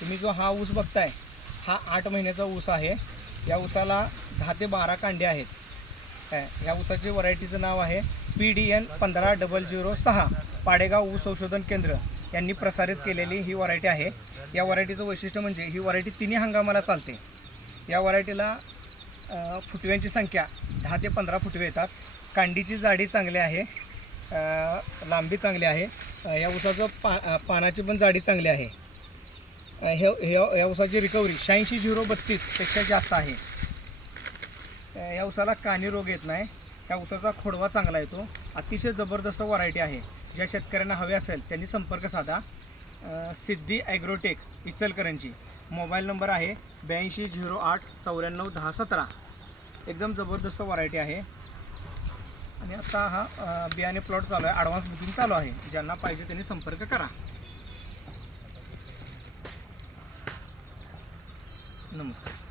तुम्ही जो हा ऊस बघताय हा 8 महिन्याचा ऊस आहे। या ऊसाला 10 ते 12 कांडे आहेत। काय या ऊसाची व्हरायटीचं नाव आहे PDN 15006 पाडेगाव ऊस संशोधन केंद्र यांनी प्रसारित केलेली ही व्हरायटी आहे। या व्हरायटीचं वैशिष्ट्य म्हणजे ही व्हरायटी तिन्ही हंगामाला चालते। या व्हरायटीला फुटव्यांची संख्या 10 ते 15 फुटवे येतात। कांडीची जाडी चांगली आहे, लांबी चांगली आहे। या ऊसाचं पानाची पण जाडी चांगली आहे। या ऊसाची रिकव्हरी 86-0-32 पेक्षा जास्त आहे। या ऊसाला कानी रोग येत नाही। या ऊसाचा खोडवा चांगला येतो। अतिशय जबरदस्त व्हरायटी आहे। ज्या शेतकऱ्यांना हवे असेल त्यांनी संपर्क साधा। सिद्धी ॲग्रोटेक इचलकरंजी, मोबाईल नंबर आहे 8208941017। एकदम जबरदस्त व्हरायटी आहे। आणि आता हा बियाणे प्लॉट चालू आहे, ॲडव्हान्स बुकिंग चालू आहे। ज्यांना पाहिजे त्यांनी संपर्क करा। नमस्कार।